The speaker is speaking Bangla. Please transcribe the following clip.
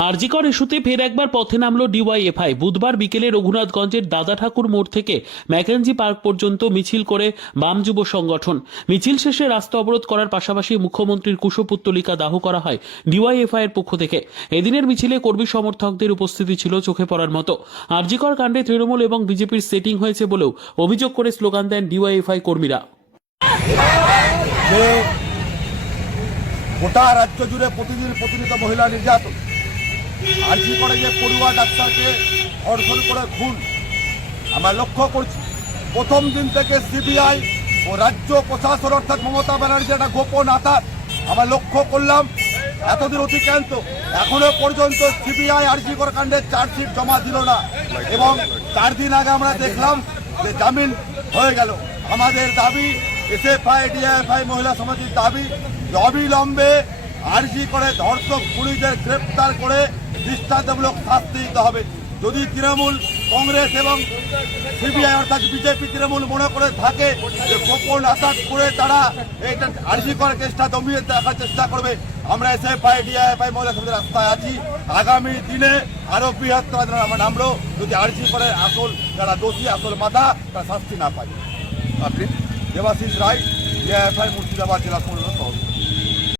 আরজিকর ইস্যুতে ফের একবার পথে নামল ডিওয়াইএফআই। বুধবার বিকেলে রঘুনাথগঞ্জের দাদা ঠাকুর মোড় থেকে ম্যাকেনজি পার্ক পর্যন্ত মিছিল করে বাম যুব সংগঠন। মিছিল শেষে রাস্তা অবরোধ করার পাশাপাশি মুখ্যমন্ত্রীর কুশপুত্তলিকা দাহ করা হয় ডিওয়াইএফআই এর পক্ষ থেকে। এদিনের মিছিলে কর্মী সমর্থকদের উপস্থিতি ছিল চোখে পড়ার মতো। আরজিকর কাণ্ডে তৃণমূল এবং বিজেপির সেটিং হয়েছে বলেও অভিযোগ করে স্লোগান দেন ডিওয়াইএফআই কর্মীরা। গোটা রাজ্য জুড়ে প্রতিদিন প্রতিনিয়ত মহিলা নির্যাতন, আরজি করে যে পড়ুয়া ডাক্তারকে ধর্ষণ করে খুন আমরা লক্ষ্য করছি। প্রথম দিন থেকে সিবিআই ও রাজ্য প্রশাসন অর্থাৎ মমতা ব্যানার্জি একটা গোপন আতাত আমরা লক্ষ্য করলাম। এতদিন অতিক্রান্ত, এখনো পর্যন্ত সিবিআই আরজি কর কাণ্ডের চার্জশিট জমা দিল না এবং 4 দিন আগে আমরা দেখলাম যে জামিন হয়ে গেল। আমাদের দাবি, এসএফআই ডিওয়াইএফআই মহিলা সমিতির দাবি, অবিলম্বে আরজি করে ধর্ষক খুনিদের গ্রেপ্তার করে দৃষ্টান্তমূলক শাস্তি দিতে হবে। যদি তৃণমূল কংগ্রেস এবং সিবিআই অর্থাৎ বিজেপি তৃণমূল মনে করে থাকে যে গোপন আঘাত করে তারা এইটা আরজি করার চেষ্টা দমিয়ে দেখার চেষ্টা করবে, আমরা এসএফআই ডিওয়াইএফআই মহিলা সমিতির রাস্তায় আছি। আগামী দিনে আরো বৃহত্তর আমরা নামলো যদি আরজি করে আসল যারা দোষী, আসল মাথা তারা শাস্তি না পায়। আপনি দেবাশিস রায়, ডিওয়াইএফআই মুর্শিদাবাদ জেলা